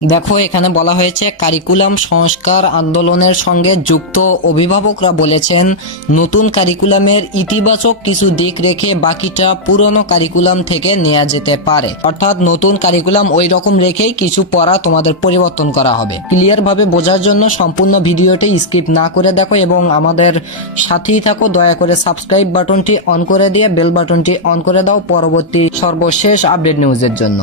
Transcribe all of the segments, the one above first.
দেখো, এখানে বলা হয়েছে, কারিকুলাম সংস্কার আন্দোলনের সঙ্গে যুক্ত অভিভাবকরা বলেছেন, নতুন কারিকুলামের ইতিবাচক কিছু দিক রেখে বাকিটা পুরনো কারিকুলাম থেকে নেওয়া যেতে পারে। অর্থাৎ নতুন কারিকুলাম ওই রকম রেখেই কিছু পড়া তোমাদের পরিবর্তন করা হবে। ক্লিয়ার ভাবে বোঝার জন্য সম্পূর্ণ ভিডিওটি স্কিপ না করে দেখো এবং আমাদের সাথেই থাকো। দয়া করে সাবস্ক্রাইব বাটনটি অন করে দিয়ে বেল বাটনটি অন করে দাও। পরবর্তী সর্বশেষ আপডেট নিউজের জন্য।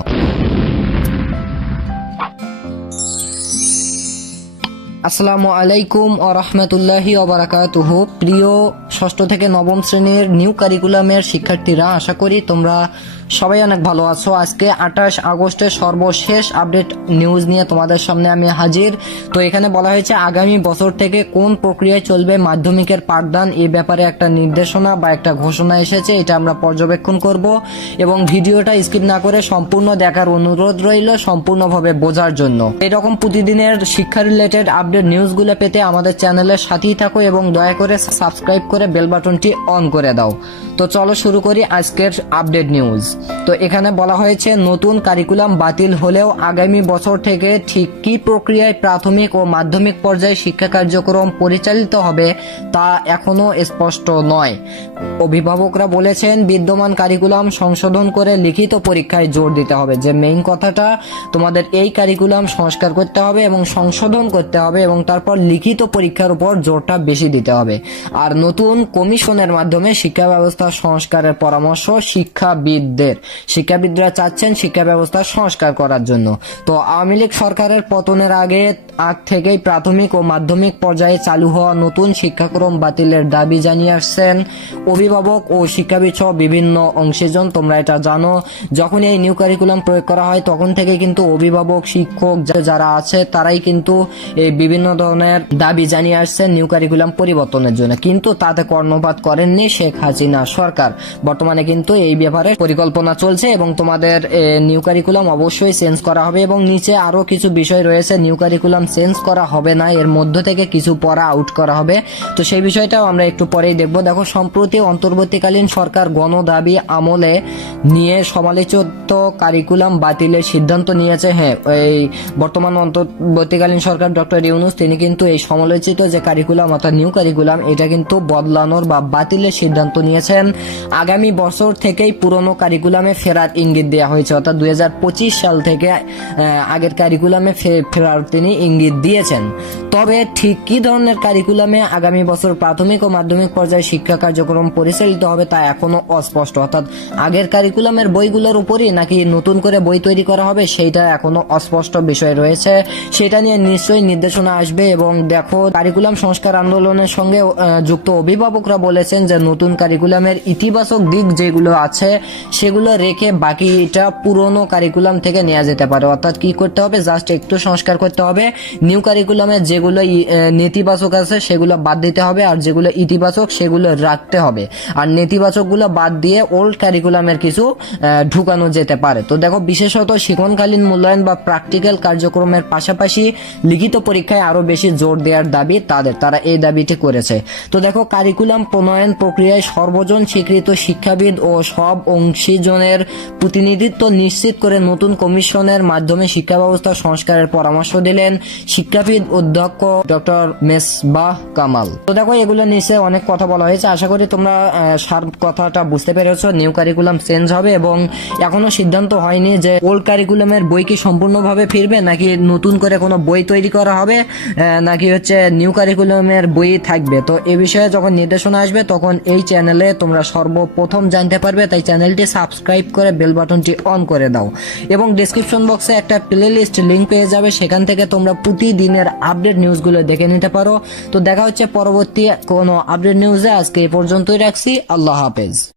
আসসালামু আলাইকুম ও রহমতুল্লাহি ওবরাকাতুহ প্রিয় ষষ্ঠ থেকে নবম শ্রেণির নিউ কারিকুলামের শিক্ষার্থীরা, আশা করি তোমরা সবাই অনেক ভালো আছো। আজকে আঠাশ আগস্টের সর্বশেষ আপডেট নিউজ নিয়ে তোমাদের সামনে আমি হাজির। তো এখানে বলা হয়েছে, আগামী বছর থেকে কোন প্রক্রিয়ায় চলবে মাধ্যমিকের পাঠদান এই ব্যাপারে একটা নির্দেশনা বা একটা ঘোষণা এসেছে, এটা আমরা পর্যবেক্ষণ করব। এবং ভিডিওটা স্কিপ না করে সম্পূর্ণ দেখার অনুরোধ রইল, সম্পূর্ণভাবে বোঝার জন্য। এরকম প্রতিদিনের শিক্ষা রিলেটেড আপডেট নিউজগুলো পেতে আমাদের চ্যানেলের সাথেই থাকো এবং দয়া করে সাবস্ক্রাইব করে বেল বাটনটি অন করে দাও। তো চলো শুরু করি আজকের আপডেট নিউজ তো এখানে বলা হয়েছে, নতুন কারিকুলাম বাতিল হলেও আগামী বছর থেকে ঠিক কী প্রক্রিয়ায় প্রাথমিক ও মাধ্যমিক পর্যায়ে শিক্ষা কার্যক্রম পরিচালিত হবে তা এখনও স্পষ্ট নয়। অভিভাবকরা বলেছেন, বিদ্যমান কারিকুলাম সংশোধন করে লিখিত পরীক্ষায় জোর দিতে হবে। যে মেইন কথাটা, তোমাদের এই কারিকুলাম সংস্কার করতে হবে এবং সংশোধন করতে হবে এবং তারপর লিখিত পরীক্ষার উপর জোরটা বেশি দিতে হবে। আর নতুন কমিশনের মাধ্যমে শিক্ষা ব্যবস্থা সংস্কারের পরামর্শ শিক্ষাবিদদের শিক্ষাবিদরা চাচ্ছেন শিক্ষা ব্যবস্থা সংস্কার করার জন্য। তো আওয়ামী লীগ সরকারের পতনের আগে আগ থেকেই প্রাথমিক ও মাধ্যমিক পর্যায়ে চালু হওয়া নতুন শিক্ষাক্রম বাতিলের দাবি জানিয়ে আসছেন অভিভাবক ও শিক্ষাবিদ সহ বিভিন্ন অংশীজন তোমরা এটা জানো যখন এই নিউ কারিকুলাম প্রয়োগ করা হয়, তখন থেকে কিন্তু অভিভাবক, শিক্ষক যারা আছে, তারাই কিন্তু এই বিভিন্ন ধরনের দাবি জানিয়ে আসছেন নিউ কারিকুলাম পরিবর্তনের জন্য। কিন্তু তাতে কর্ণপাত করেননি শেখ হাসিনা সরকার। বর্তমানে কিন্তু এই ব্যাপারে পরিকল্পনা চলছে এবং তোমাদের নিউ কারিকুলাম অবশ্যই চেঞ্জ করা হবে এবং নিচে আরও কিছু বিষয় রয়েছে নিউ কারিকুলাম চেঞ্জ করা হবে না, এর মধ্য থেকে কিছু পড়া আউট করা হবে। তো সেই বিষয়টাও আমরা একটু পরেই দেখব। দেখো, সম্প্রতি অন্তর্বর্তীকালীন সরকার গণ দাবি আমলে নিয়ে সমালোচিত কারিকুলাম বাতিলের সিদ্ধান্ত নিয়েছে। হ্যাঁ এই বর্তমান অন্তর্বর্তীকালীন সরকার ডক্টর ইউনুস, তিনি কিন্তু এই সমালোচিত যে কারিকুলাম অর্থাৎ নিউ কারিকুলাম এটা কিন্তু বদলানোর বা বাতিলের সিদ্ধান্ত নিয়েছেন। আগামী বছর থেকেই পুরনো কারিকুলামে ফেরার ইঙ্গিত দেওয়া হয়েছে। অর্থাৎ দুই হাজার পঁচিশ সাল থেকে আগের কারিকুলামে ফেরার তিনি ইঙ্গিত দিয়েছেন। তবে ঠিক কি ধরনের কারিকুলামে আগামী বছর প্রাথমিক ও মাধ্যমিক পর্যায়ে শিক্ষা কার্যক্রম পরিচালিত হবে তা এখনও অস্পষ্ট? অর্থাৎ আগের কারিকুলামের বইগুলোর উপরই নাকি নতুন করে বই তৈরি করা হবে সেইটা এখনও অস্পষ্ট বিষয় রয়েছে। সেটা নিয়ে নিশ্চয়ই নির্দেশনা আসবে এবং দেখো কারিকুলাম সংস্কার আন্দোলনের সঙ্গে যুক্ত অভিভাবকরা বলেছেন যে নতুন কারিকুলামের ইতিবাচক দিক যেগুলো আছে, সেগুলো রেখে বাকিটা পুরনো কারিকুলাম থেকে নেওয়া যেতে পারে। অর্থাৎ কি করতে হবে? জাস্ট একটু সংস্কার করতে হবে। নিউ কারিকুলামে যেগুলো নেতিবাচক আছে, সেগুলো বাদ দিতে হবে, আর যেগুলো ইতিবাচক, সেগুলো রাখতে হবে। আর নেতিবাচকগুলো বাদ দিয়ে ওল্ড কারিকুলামের কিছু ঢুকানো যেতে পারে। তো দেখো, বিশেষত শিক্ষণকালীন মূল্যায়ন বা প্র্যাকটিক্যাল কার্যক্রমের পাশাপাশি লিখিত পরীক্ষায় আরও বেশি জোর দেওয়ার দাবি তাদের, তারা এই দাবিটি করেছে। তো দেখো কারিকুলাম প্রণয়ন প্রক্রিয়ায় সর্বজন স্বীকৃত শিক্ষাবিদ ও সব অংশীজনের প্রতিনিধিত্ব নিশ্চিত করে নতুন কমিশনের মাধ্যমে শিক্ষা ব্যবস্থা সংস্কারের পরামর্শ দিলেন শিক্ষাবিদ অধ্যক্ষ ডক্টর মেসবাহ কামাল। তো দেখো, এগুলো নিচে অনেক কথা বলা হয়েছে। আশা করি তোমরা সার কথাটা বুঝতে পেরেছ, নিউ কারিকুলাম চেঞ্জ হবে এবং এখনও সিদ্ধান্ত হয়নি যে ওল্ড কারিকুলামের বই কি সম্পূর্ণভাবে ফিরবে, নাকি নতুন করে কোনো বই তৈরি করা হবে নাকি হচ্ছে নিউ কারিকুলামের বই থাকবে। তো এ বিষয়ে যখন নির্দেশনা আসবে, তখন এই চ্যানেলে তোমরা সর্বপ্রথম জানতে পারবে। তাই চ্যানেলটি সাবস্ক্রাইব করে বেল বাটনটি অন করে দাও এবং ডিসক্রিপশন বক্সে একটা প্লে লিস্ট লিঙ্ক পেয়ে যাবে। সেখান থেকে তোমরা প্রতিদিনের আপডেট নিউজগুলো দেখে নিতে পারো। তো দেখা হচ্ছে পরবর্তী কোনো আপডেট নিউজে আজকে এই পর্যন্তই রাখছি। আল্লাহ হাফেজ।